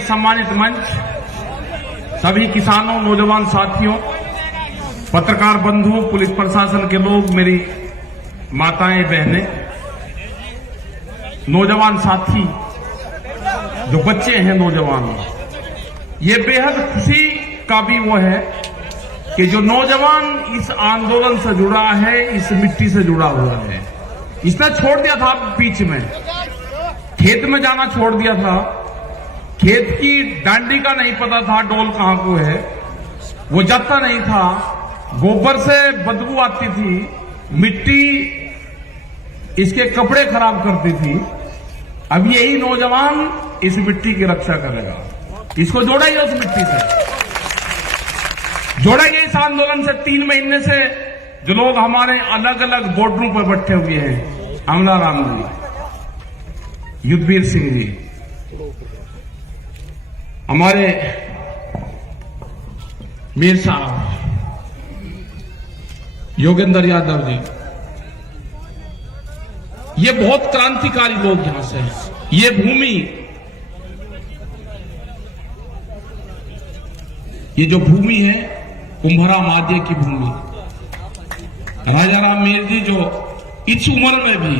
सम्मानित मंच, सभी किसानों, नौजवान साथियों, पत्रकार बंधु, पुलिस प्रशासन के लोग, मेरी माताएं, बहनें, नौजवान साथी, जो बच्चे हैं नौजवान, ये बेहद खुशी का भी वो है कि जो नौजवान इस आंदोलन से जुड़ा है, इस मिट्टी से जुड़ा हुआ है। इसने छोड़ दिया था बीच में, खेत में जाना छोड़ दिया था, खेत की डांडी का नहीं पता था डोल कहां को है, वो जाता नहीं था, गोबर से बदबू आती थी, मिट्टी इसके कपड़े खराब करती थी। अब यही नौजवान इस मिट्टी की रक्षा करेगा, इसको जोड़ेगा उस मिट्टी से, जोड़ेंगे इस आंदोलन से। 3 महीने से जो लोग हमारे अलग अलग बॉर्डरों पर बैठे हुए हैं, अमलाराम जी, युद्धवीर सिंह जी, हमारे मीर साहब, योगेंद्र यादव जी, ये बहुत क्रांतिकारी लोग यहां से हैं। ये भूमि, ये जो भूमि है कुंभरा माध्य की भूमि, राजा राम मेर जी जो इस उम्र में भी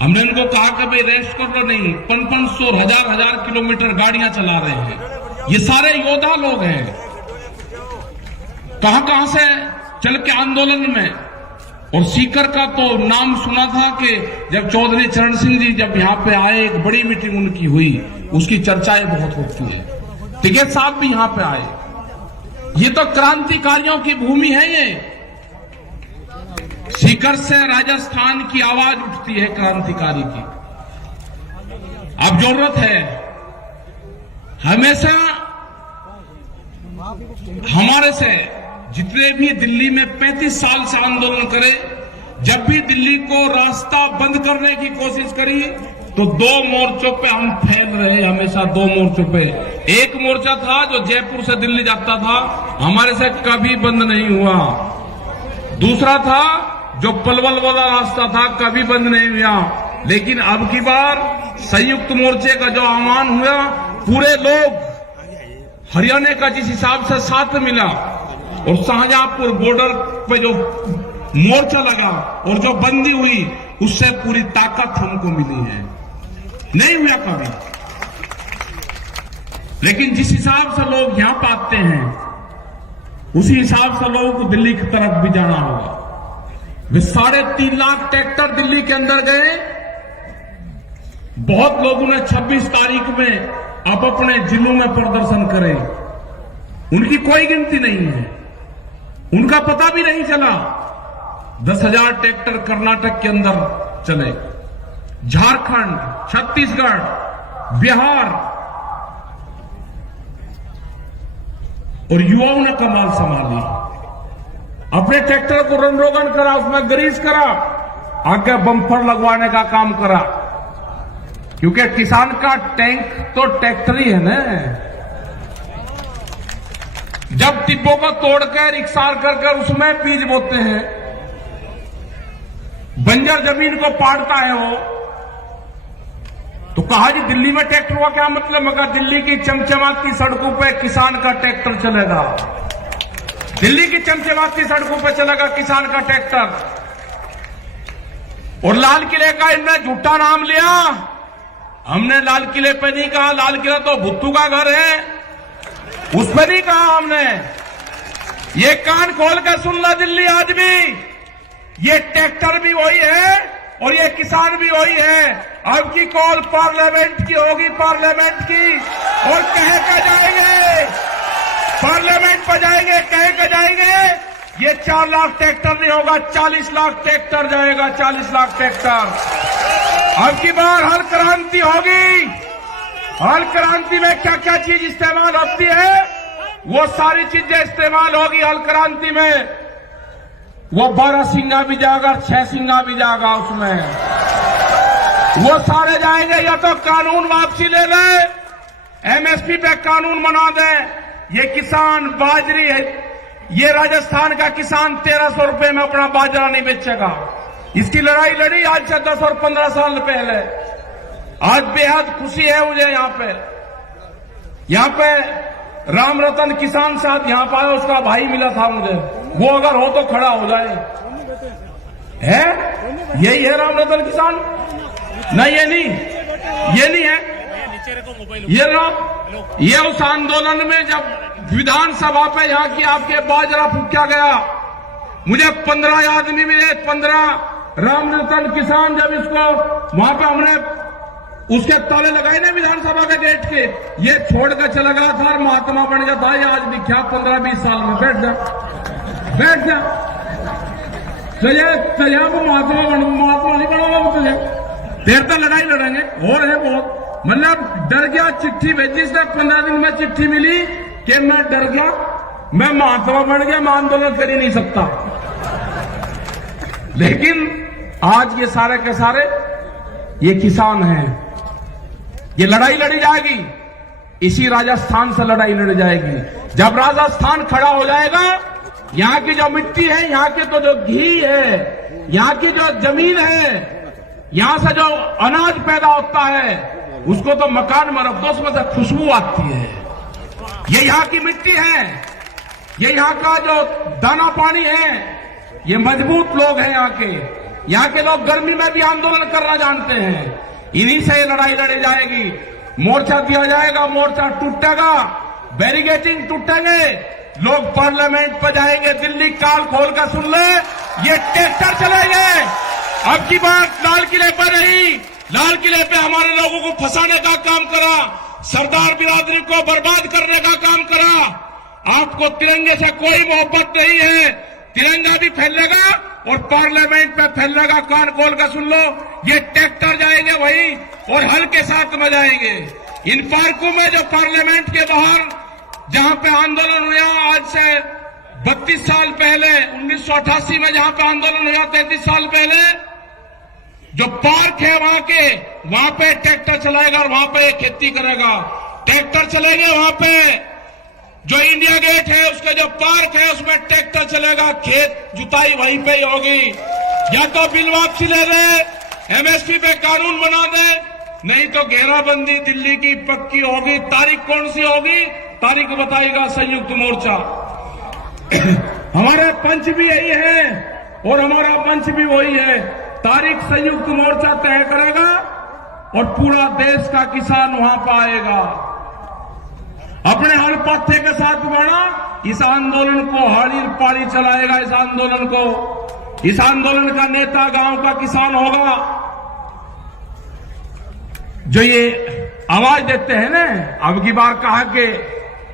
हमने उनको कहा कि भाई रेस्ट कर लो, नहीं, 500 हजार किलोमीटर गाड़ियां चला रहे हैं। ये सारे योद्धा लोग हैं, कहां से चल के आंदोलन में। और सीकर का तो नाम सुना था कि जब चौधरी चरण सिंह जी जब यहां पे आए, एक बड़ी मीटिंग उनकी हुई, उसकी चर्चाएं बहुत होती है। टिकैत साहब भी यहां पे आए। ये तो क्रांतिकारियों की भूमि है। ये सीकर से राजस्थान की आवाज उठती है क्रांतिकारी की। अब जरूरत है हमेशा हमारे से जितने भी दिल्ली में 35 साल से आंदोलन करे, जब भी दिल्ली को रास्ता बंद करने की कोशिश करी तो 2 मोर्चों पे हम फैल रहे, हमेशा 2 मोर्चों पे। एक मोर्चा था जो जयपुर से दिल्ली जाता था, हमारे से कभी बंद नहीं हुआ। दूसरा था जो पलवल वाला रास्ता था, कभी बंद नहीं हुआ। लेकिन अब की बार संयुक्त मोर्चे का जो आह्वान हुआ, पूरे लोग हरियाणा का जिस हिसाब से साथ मिला और शाहजहांपुर बॉर्डर पे जो मोर्चा लगा और जो बंदी हुई, उससे पूरी ताकत हमको मिली है। नहीं हुआ कभी। लेकिन जिस हिसाब से लोग यहां पे आते हैं, उसी हिसाब से लोगों को दिल्ली की तरफ भी जाना होगा। वे 3.5 लाख ट्रैक्टर दिल्ली के अंदर गए। बहुत लोगों ने 26 तारीख में अब अपने जिलों में प्रदर्शन करे, उनकी कोई गिनती नहीं है, उनका पता भी नहीं चला। 10,000 ट्रैक्टर कर्नाटक के अंदर चले, झारखंड, छत्तीसगढ़, बिहार, और युवाओं ने कमाल संभाली। अपने ट्रैक्टर को रन रोगन करा, उसमें ग्रीस करा, आगे बम्पर लगवाने का काम करा, क्योंकि किसान का टैंक तो ट्रैक्टर ही है ना। जब टिब्बों को तोड़कर इकसार कर उसमें बीज बोते हैं, बंजर जमीन को पाड़ता है वो, तो कहा जी दिल्ली में ट्रैक्टर हुआ क्या मतलब? मगर दिल्ली की चमचमाती सड़कों पे किसान का ट्रैक्टर चलेगा, दिल्ली की चमचमाती सड़कों पे चलेगा किसान का ट्रैक्टर। और लाल किले का इनने झूठा नाम लिया। हमने लाल किले पे नहीं कहा, लाल किला तो भुट्टू का घर है, उस पर नहीं कहा हमने। ये कान खोल कर सुन ला दिल्ली आज भी, ये ट्रैक्टर भी वही है और ये किसान भी वही है। अब की कॉल पार्लियामेंट की होगी, पार्लियामेंट की, और कह कर जाएंगे, पार्लियामेंट पर जाएंगे, कह कर जाएंगे। ये 4 लाख ट्रैक्टर नहीं होगा, 40 लाख ट्रैक्टर जाएगा, 40 लाख ट्रैक्टर। अब की बार हल क्रांति होगी। हल क्रांति में क्या क्या चीज इस्तेमाल होती है, वो सारी चीजें इस्तेमाल होगी हल क्रांति में। वो 12 सिंगा भी जाएगा, 6 सिंगा भी जाएगा उसमें, वो सारे जाएंगे। या तो कानून वापसी ले ले, एमएसपी पे कानून बना दे। ये किसान बाजरी है, ये राजस्थान का किसान 1300 रुपए में अपना बाजरा नहीं बेचेगा। इसकी लड़ाई लड़ी आज से 10 और 15 साल पहले। आज बेहद खुशी है मुझे यहाँ पे यहाँ पे राम रतन किसान साहब यहाँ पर आया, उसका भाई मिला था मुझे, वो अगर हो तो खड़ा हो जाए। है यही है राम रतन किसान? नहीं, ये नहीं है। ये उस आंदोलन में जब विधानसभा पे यहाँ की आपके बाजरा फूका गया, मुझे 15 आदमी मिले, 15 राम रतन किसान, जब इसको वहां पे हमने उसके ताले लगाए ना विधानसभा के गेट के, ये छोड़ कर चला गया था और महात्मा बन गया था। ये आज विख्यात 15-20 साल में बैठ जा तुझे वो महात्मा नहीं बनाऊंगा तुझे, देर तक लड़ाई लड़ेंगे। और है बहुत, मतलब डर गया, चिट्ठी भेजी इसने 15 दिन में चिट्ठी मिली कि मैं डर गया, मैं महात्मा बन गया, मैं आंदोलन कर ही नहीं सकता। लेकिन आज ये सारे के सारे ये किसान हैं। ये लड़ाई लड़ी जाएगी, इसी राजस्थान से लड़ाई लड़ी जाएगी। जब राजस्थान खड़ा हो जाएगा, यहाँ की जो मिट्टी है, यहाँ के तो जो घी है, यहाँ की जो जमीन है, यहाँ से जो अनाज पैदा होता है, उसको तो मकान में रख दो, उसमें से खुशबू आती है। ये यहाँ की मिट्टी है, ये यहाँ का जो दाना पानी है, ये मजबूत लोग हैं यहाँ के लोग गर्मी में भी आंदोलन करना जानते हैं। इन्हीं से लड़ाई लड़ी जाएगी। मोर्चा दिया जाएगा, मोर्चा टूटेगा, बैरिकेडिंग टूटेंगे, लोग पार्लियामेंट पर जाएंगे। दिल्ली काल खोल कर सुन ले, ये ट्रैक्टर चलेंगे। अब की बात लाल किले पर नहीं, लाल किले पे हमारे लोगों को फंसाने का काम करा, सरदार बिरादरी को बर्बाद करने का काम करा। आपको तिरंगे से कोई मोहब्बत नहीं है, तिरंगा भी फैलेगा और पार्लियामेंट पे फैलेगा। कान खोल कर सुन लो, ये ट्रैक्टर जाएंगे वही और हल के साथ में जाएंगे। इन पार्कों में जो पार्लियामेंट के बाहर जहां पे आंदोलन हुआ आज से 32 साल पहले, 1988 में जहां पे आंदोलन हुआ 33 साल पहले, जो पार्क है वहां पे ट्रैक्टर चलाएगा और वहां पे खेती करेगा। ट्रैक्टर चलेंगे वहां पे, जो इंडिया गेट है उसका जो पार्क है उसमें ट्रैक्टर चलेगा, खेत जुताई वहीं पे ही होगी। या तो बिल वापसी ले ले, एमएसपी पे कानून बना दे, नहीं तो घेराबंदी दिल्ली की पक्की होगी। तारीख कौन सी होगी, तारीख बताएगा संयुक्त मोर्चा। हमारे पंच भी यही है और हमारा मंच भी वही है। तारीख संयुक्त मोर्चा तय करेगा और पूरा देश का किसान वहां पर आएगा। अपने हर पत्थे के साथ बढ़ा, इस आंदोलन को हाड़ी पाड़ी चलाएगा। इस आंदोलन का नेता गांव का किसान होगा। जो ये आवाज देते हैं ना, अब की बार कहा कि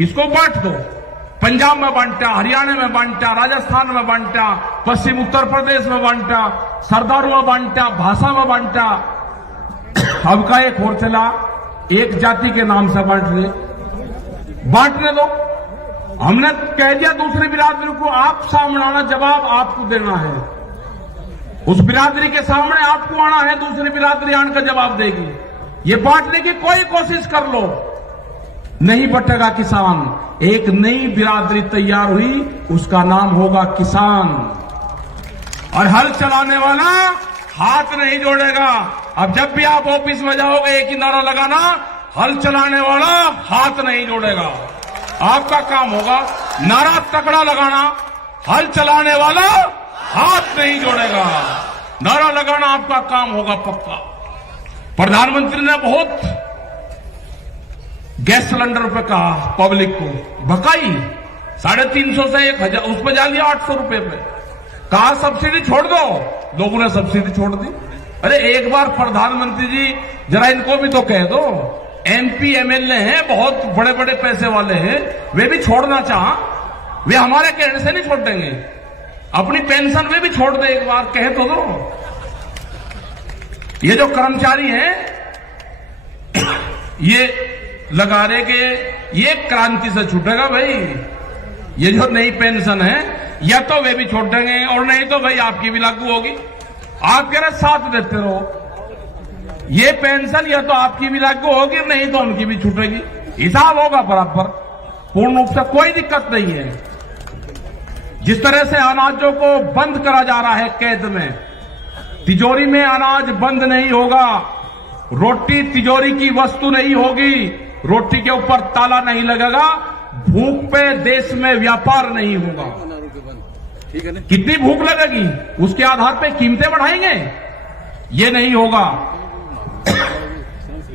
इसको बांट दो, पंजाब में बांटा, हरियाणा में बांटा, राजस्थान में बांटा, पश्चिम उत्तर प्रदेश में बांटा, सरदारों में बांटा, भाषा में बांटा। अब का एक और चला, एक जाति के नाम से बांटने दो। हमने कह दिया दूसरी बिरादरी को, आप सामने आना, जवाब आपको देना है। उस बिरादरी के सामने आपको आना है, दूसरी बिरादरी आकर जवाब देगी। ये बांटने की कोई कोशिश कर लो, नहीं बटेगा किसान। एक नई बिरादरी तैयार हुई, उसका नाम होगा किसान। और हल चलाने वाला हाथ नहीं जोड़ेगा। अब जब भी आप ऑफिस में जाओगे, एक ही नारा लगाना, हल चलाने वाला हाथ नहीं जोड़ेगा। आपका काम होगा नारा तकड़ा लगाना, हल चलाने वाला हाथ नहीं जोड़ेगा। नारा लगाना आपका काम होगा पक्का। प्रधानमंत्री ने बहुत गैस सिलेंडर पे कहा, पब्लिक को भकाई 350 से 1000, उस पर जा लिया 800 रुपए पे। कहा सब्सिडी छोड़ दो, लोगों ने सब्सिडी छोड़ दी। अरे एक बार प्रधानमंत्री जी जरा इनको भी तो कह दो, एमपी एमएलए हैं, बहुत बड़े बड़े पैसे वाले हैं, वे भी छोड़ना चाह, वे हमारे कहने से नहीं छोड़ देंगे। अपनी पेंशन वे भी छोड़ दे, एक बार कह तो दो। ये जो कर्मचारी हैं, ये लगा रहे कि ये क्रांति से छूटेगा भाई। ये जो नई पेंशन है, या तो वे भी छोड़ देंगे और नहीं तो भाई आपकी भी लागू होगी। आप कह रहे साथ देते रहो, ये पेंशन या तो आपकी भी लागू होगी, नहीं तो उनकी भी छूटेगी। हिसाब होगा बराबर, पूर्ण रूप से कोई दिक्कत नहीं है। जिस तरह से अनाजों को बंद करा जा रहा है कैद में, तिजोरी में अनाज बंद नहीं होगा। रोटी तिजोरी की वस्तु नहीं होगी। रोटी के ऊपर ताला नहीं लगेगा, भूख पे देश में व्यापार नहीं होगा। ठीक है ना? कितनी भूख लगेगी उसके आधार पे कीमतें बढ़ाएंगे, ये नहीं होगा।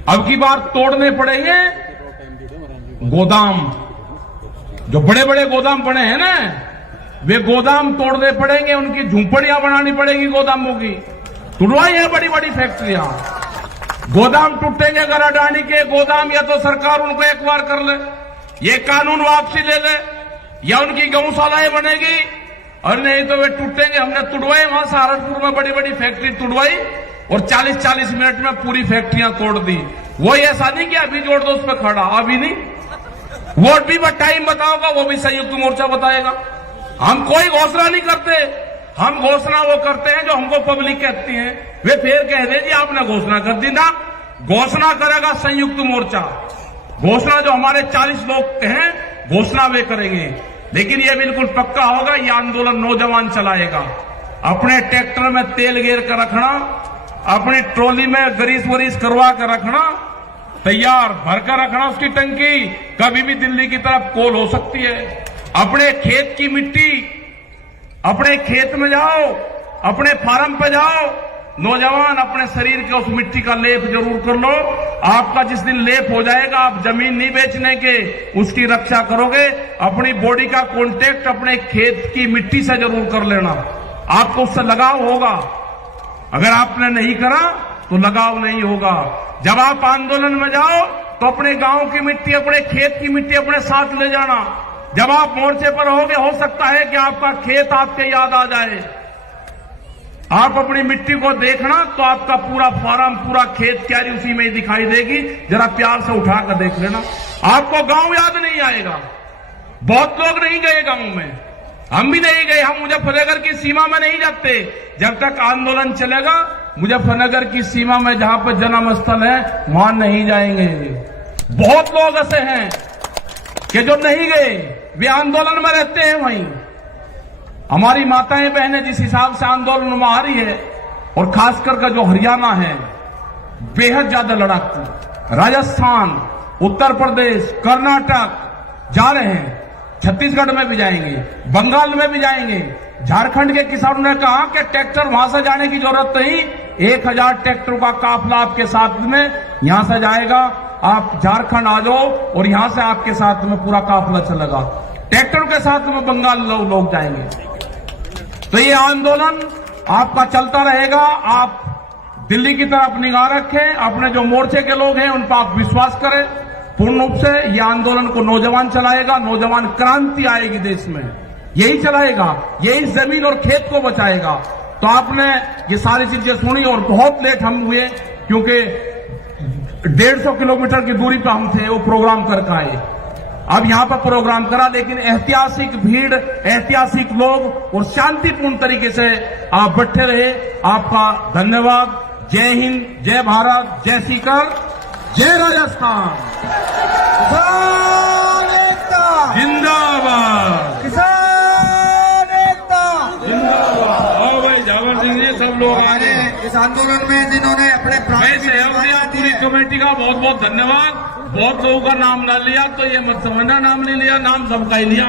अब की बार तोड़ने पड़ेंगे गोदाम, जो बड़े बड़े गोदाम बने हैं ना, वे गोदाम तोड़ने पड़ेंगे, उनकी झूंपड़ियां बनानी पड़ेगी गोदामों की। तुड़वाई है बड़ी बड़ी फैक्ट्रियां, गोदाम टूटेंगे गराडानी के गोदाम, या तो सरकार उनको एक बार कर ले, ये कानून वापसी ले ले, या उनकी गौशालाएं बनेगी, और नहीं तो वे टूटेंगे। हमने तुड़वाई वहां सहारनपुर में बड़ी बड़ी फैक्ट्री तुड़वाई और 40-40 मिनट में पूरी फैक्ट्रियां तोड़ दी। वो ऐसा नहीं कि अभी जोड़ दो उस पर खड़ा, अभी नहीं, वोट भी टाइम बताओगा, वो भी संयुक्त मोर्चा बताएगा। हम कोई घोषणा नहीं करते, हम घोषणा वो करते हैं जो हमको पब्लिक कहती है। वे फिर कह दे जी आपने घोषणा कर दी ना, घोषणा करेगा संयुक्त मोर्चा। घोषणा जो हमारे 40 लोग हैं घोषणा वे करेंगे, लेकिन ये बिल्कुल पक्का होगा, ये आंदोलन नौजवान चलाएगा। अपने ट्रैक्टर में तेल गेर कर रखना, अपनी ट्रॉली में ग्रीस वरीस करवा कर रखना, तैयार भरकर रखना उसकी टंकी, कभी भी दिल्ली की तरफ कोल हो सकती है। अपने खेत की मिट्टी, अपने खेत में जाओ, अपने फार्म पे जाओ, नौजवान अपने शरीर के उस मिट्टी का लेप जरूर कर लो। आपका जिस दिन लेप हो जाएगा, आप जमीन नहीं बेचने के, उसकी रक्षा करोगे। अपनी बॉडी का कांटेक्ट अपने खेत की मिट्टी से जरूर कर लेना, आपको उससे लगाव होगा। अगर आपने नहीं करा तो लगाव नहीं होगा। जब आप आंदोलन में जाओ तो अपने गांव की मिट्टी, अपने खेत की मिट्टी अपने साथ ले जाना। जब आप मोर्चे पर होगे, हो सकता है कि आपका खेत आपके याद आ जाए। आप अपनी मिट्टी को देखना तो आपका पूरा फार्म, पूरा खेत क्यारी उसी में ही दिखाई देगी। जरा प्यार से उठा कर देख लेना, आपको गांव याद नहीं आएगा। बहुत लोग नहीं गए गांव में, हम भी नहीं गए, हम मुजफ्फरनगर की सीमा में नहीं जाते। जब तक आंदोलन चलेगा, मुजफ्फरनगर की सीमा में जहां पर जन्म स्थल है वहां नहीं जाएंगे। बहुत लोग ऐसे हैं कि जो नहीं गए, वे आंदोलन में रहते हैं वहीं। हमारी माताएं बहनें जिस हिसाब से आंदोलन में आ रही है, और खासकर का जो हरियाणा है बेहद ज्यादा लड़ाकू, राजस्थान, उत्तर प्रदेश, कर्नाटक जा रहे हैं, छत्तीसगढ़ में भी जाएंगे, बंगाल में भी जाएंगे। झारखंड के किसानों ने कहा कि ट्रैक्टर वहां से जाने की जरूरत नहीं, 1000 ट्रैक्टरों का काफिला आपके साथ में यहां से जाएगा। आप झारखंड आ जाओ और यहां से आपके साथ में पूरा काफिला चलेगा। ट्रैक्टरों के साथ में बंगाल लोग जाएंगे। तो ये आंदोलन आपका चलता रहेगा। आप दिल्ली की तरफ निगाह रखें, अपने जो मोर्चे के लोग हैं उन पर आप विश्वास करें पूर्ण रूप से। ये आंदोलन को नौजवान चलाएगा, नौजवान क्रांति आएगी देश में, यही चलाएगा, यही जमीन और खेत को बचाएगा। तो आपने ये सारी चीजें सुनी और बहुत लेट हम हुए, क्योंकि 150 किलोमीटर की दूरी पर हम थे, वो प्रोग्राम करके आए। अब यहां पर प्रोग्राम करा, लेकिन ऐतिहासिक भीड़, ऐतिहासिक लोग और शांतिपूर्ण तरीके से आप बैठे रहे। आपका धन्यवाद। जय हिंद, जय भारत, जय सीकर, जय राजस्थान, किसान एकता जिंदाबाद, किसान एकता जिंदाबाद। आओ भाई जावर सिंह जी, सब लोग हमारे इस आंदोलन में जिन्होंने अपने पूरी कमेटी का बहुत बहुत धन्यवाद। बहुत लोगों का नाम ना लिया तो ये मत समझना नाम नहीं लिया, नाम सबका ही लिया।